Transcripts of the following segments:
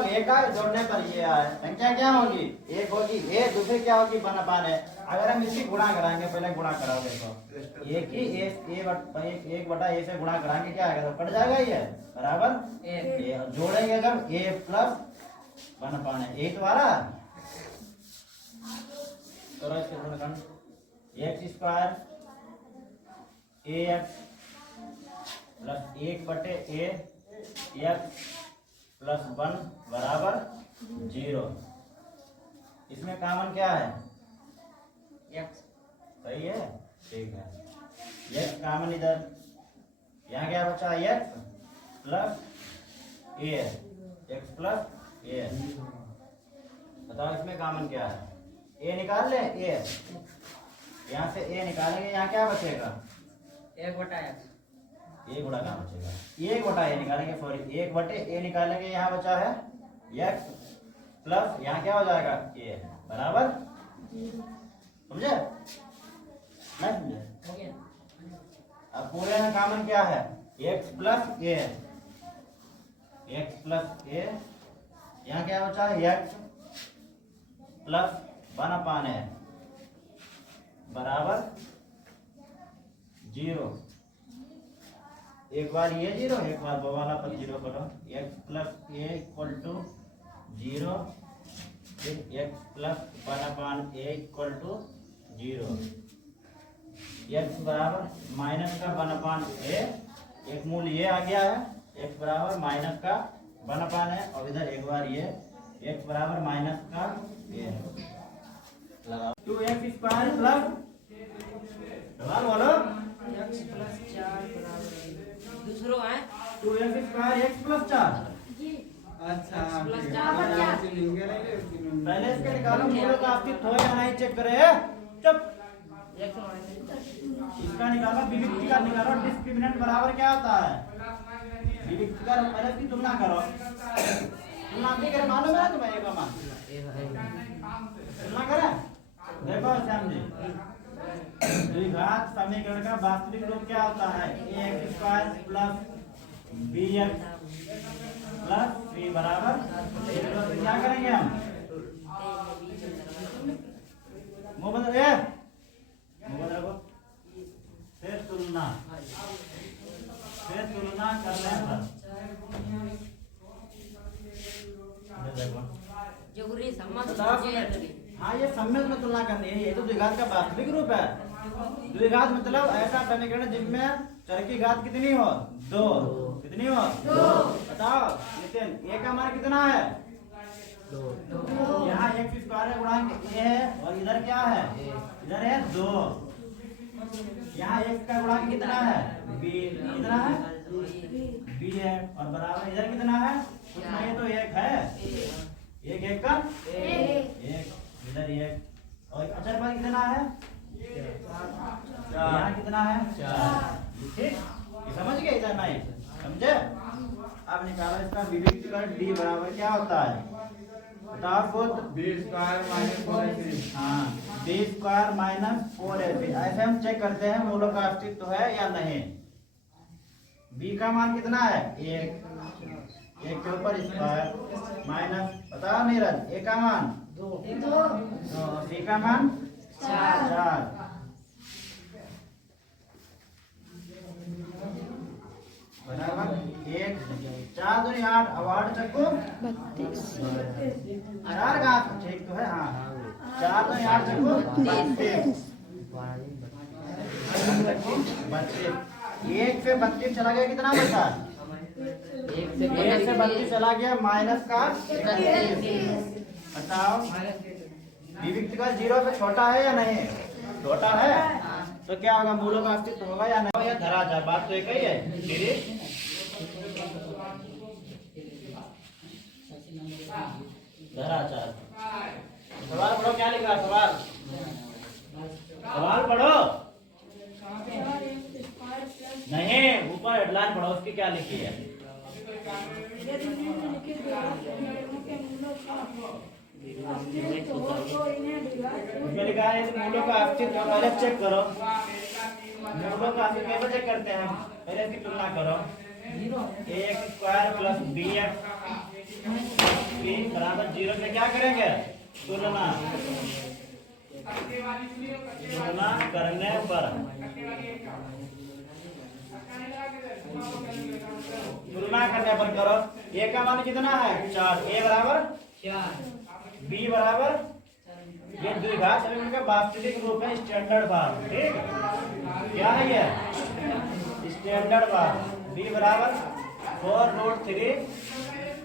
केवल एक है, जोड़ने पर ये है, संख्या क्या होगी? एक होगी, ए दूसरी क्या होगी? वन अपान है। अगर हम इसकी गुणा कराएंगे, पहले गुणा कराओ देखो, एक ही एक बटा ए से गुणा कराएंगे क्या आएगा? तो कट जाएगा ये बराबर ए, जोड़ेंगे जब ए प्लस वन अपान है, एक द्वारा एक्स स्क्वायर ए एक्स प्लस एक बटे ए एक्स प्लस वन बराबर 0। इसमें कॉमन क्या है? एक्स। सही है, ठीक है। एक्स कॉमन इधर, यहाँ क्या बचा? एक्स प्लस ए, एक्स प्लस ए। बताओ इसमें कॉमन क्या है? ए निकाल ले, ए यहाँ से ए निकालेंगे, यहाँ क्या बचेगा? एक बटा एक्स, एक बटा कहाँ बचेगा? एक बटा ए निकालेंगे, सॉरी एक बटे ए निकालेंगे, यहाँ बचा है एक्स प्लस यहाँ क्या हो जाएगा? ए बराबर, समझे? नहीं समझे? अब पूरे में कॉमन क्या है? एक्स प्लस ए, एक्स प्लस ए, यहाँ क्या बचा है? एक्स प्लस वन अपान है बराबर 0। एक बार ये 0, एक बार वाला पर 0 करो। X plus A equal to 0, फिर X plus one upon A equal to 0। X बराबर माइनस का वन अपान ए, एक मूल ये आ गया है, एक्स बराबर माइनस का वन अपान है, और इधर एक बार ये एक्स बराबर माइनस का ए लगाओ। 2x स्क्वायर प्लस बोलो x प्लस 4 बराबर दूसरो है 2x स्क्वायर x प्लस 4। अच्छा प्लस 4 पहले इसके निकालो मूलों का अस्तित्व हो या नहीं चेक करे। चुप। इसका निकालो, विविक्ति का निकालो। डिस्क्रिमिनेंट बराबर क्या होता है? विविक्ति का पहले इसकी तुलना करो। तुलना भी करे, मालूम है तुम्हें? एक मान तुलना करे, देखो श्याम जी, द्विघात समीकरण का वास्तविक रूप क्या होता है? X square plus b x plus c बराबर, क्या करेंगे हम? मुंह बंद रखो। फिर तुलना करने पर जरूरी सम्मत हाँ, ये सम्मित में तुलना करनी है। ये तो द्विघात का वास्तविक रूप है। द्विघात मतलब ऐसा समीकरण जिसमें चर की घात कितनी हो? 2। कितनी हो? 2। बताओ नितिन, ए का मान कितना है? 2। यहाँ एक्स स्क्वायर गुणांक ए है, और इधर क्या है? इधर है 2। यहाँ एक्स का गुणांक कितना है? बी। कितना है? बी है, और बराबर इधर कितना है? कुछ नहीं तो एक है, एक का एक, इधर एक, और अचर पर कितना है? 4। यहाँ कितना है? 4। ठीक, ये समझ गए? इधर नहीं समझे? अब निकालो इसका विविक्ति कर। डी बराबर क्या होता है? बताओ खुद। B square minus 4ac। हाँ, बी स्क्वायर माइनस 4ac। ऐसे हम चेक करते हैं मूलों का अस्तित्व है या नहीं। बी का मान कितना है? 1। एक के ऊपर स्क्वायर माइनस, बताओ नीरज, ए का मान 2, सी का मान 4। बराबर 1, 4 दूनी 8, अब 8 चक्कू 32। 4 घात, ठीक तो है? हाँ, 4 दूनी 8 चक्कू 32। 1 से 32 चला गया, कितना बचा? 1 से 32 चला गया, माइनस का 31। बताओ विविक्ति का 0 से छोटा है या नहीं? छोटा है, तो क्या होगा? मूलों का अस्तित्व होगा या नहीं? या धरा जाए, बात तो एक ही है। धराचार। सवाल पढ़ो, क्या लिखा है सवाल? सवाल पढ़ो। नहीं, ऊपर हेडलाइन पढ़ो, उसकी क्या लिखी है? उसमें लिखा है मूलों का अस्तित्व, पहले चेक करो। मूलों का अस्तित्व कैसे चेक करते हैं? पहले इसकी तुलना करो। A x square plus b x b बराबर 0 से क्या करेंगे? तुलना करने पर करो। ए का मान कितना है? 4। ए बराबर 4, बी बराबर ये द्विघात समीकरण का वास्तविक रूप है, स्टैंडर्ड फॉर्म। ठीक, क्या है ये? Standard form. बी बराबर 4√3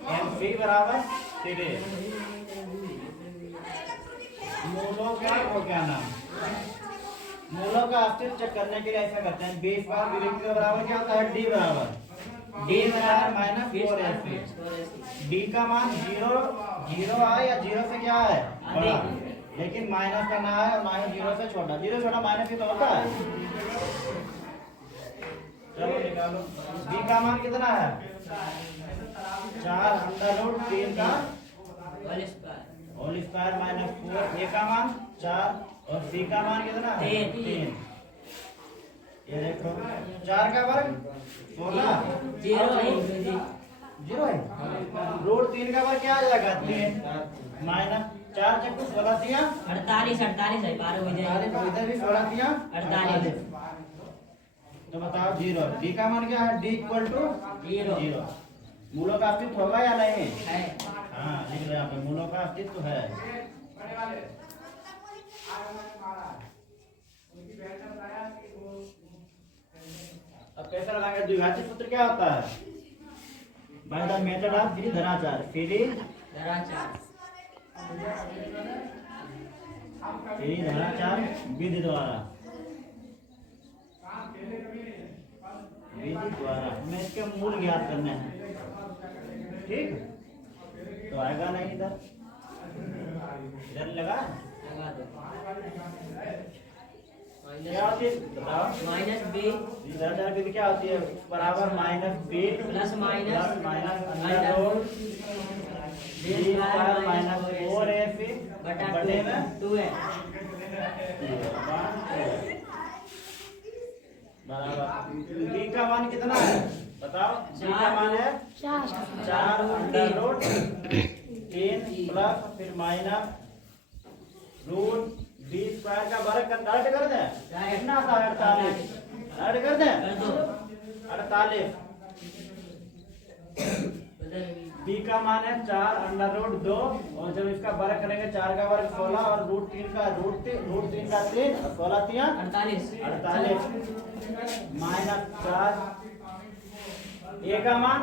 एंड बी बराबर 3। मूलों का वो क्या नाम, मूलों का अस्तित्व चेक करने के लिए ऐसा करते हैं। बी स्क्वायर बी के बराबर क्या होता है? डी बराबर -4ac। डी का मान 0 आए या 0 से क्या है? बड़ा, लेकिन माइनस करना है, माइनस 0 से छोटा। 0 छोटा माइनस ही तो होता है। चलो निकालो। बी का मान कितना है? 4√3 का होल स्क्वायर -4। ए का मान 4 और सी का मान कितना है? 3। ये देखो 4 का वर्ग 16 0 है। √3 का वर्ग क्या आ जाएगा? 3 माइनस 4 चक्कू 16 दिया 48 है 12 हो जाएगा। इधर भी 16 दिया 48। तो बताओ 0। डी का मान क्या है? D equal to 0। मूलों का अस्तित्व होगा या नहीं? है। हाँ लिख लो यहाँ पे, मूलों का अस्तित्व है। अब कैसे लगाएंगे? द्विघाती सूत्र क्या होता है? बाय द मेथड ऑफ धनाचार फिरी धनाचार विधि द्वारा हमें इसके मूल ज्ञात करने हैं। ठीक, तो आएगा नहीं इधर, इधर लगा क्या होती है बताओ? -b धनाचार विधि क्या होती है? बराबर -b प्लस माइनस -4ac बटे में 2a बराबर। बी का मान कितना है बताओ? बी का मान है 4√3 प्लस फिर माइनस √b स्क्वायर का वर्ग कर दे। कितना आता है? 48 ऐड कर दे 48। बी का मान है 4√2 और जब इसका वर्ग करेंगे 4 का वर्ग 16 और √3 का 3 और 16 तिया 48 -4। ए का मान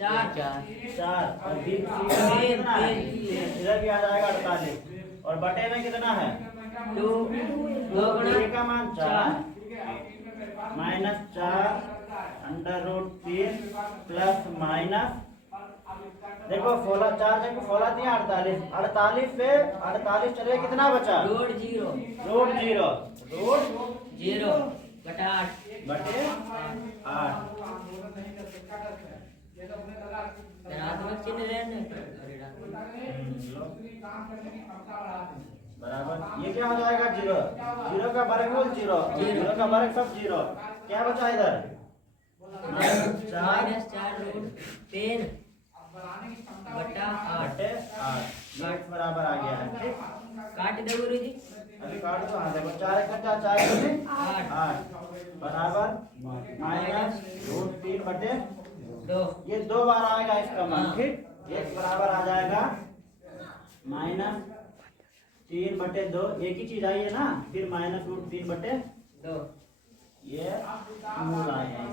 4 और बी कितना है? इधर भी आ जाएगा 48 और बटे में कितना है? 2। ए का मान 4 -4√3 प्लस माइनस देखो 16 4 जगह 16 दिया 48 से 48 चले कितना बचा? √0 बटे 8 बराबर। ये क्या हो जाएगा? 0 का वर्गमूल 0 का वर्ग सब 0। क्या बचा इधर? -4√3 बटा 8 बराबर आ गया है। ठीक, काट दे गुरु जी। अभी काट दो। हाँ देखो 4 × 4 8 बराबर -√3 बटे 2। ये 2 बार आएगा इसका मान। ठीक, एक बराबर आ जाएगा -3 बटे 2। एक ही चीज आई है ना, फिर -√3 बटे 2। ये मूल आए हैं।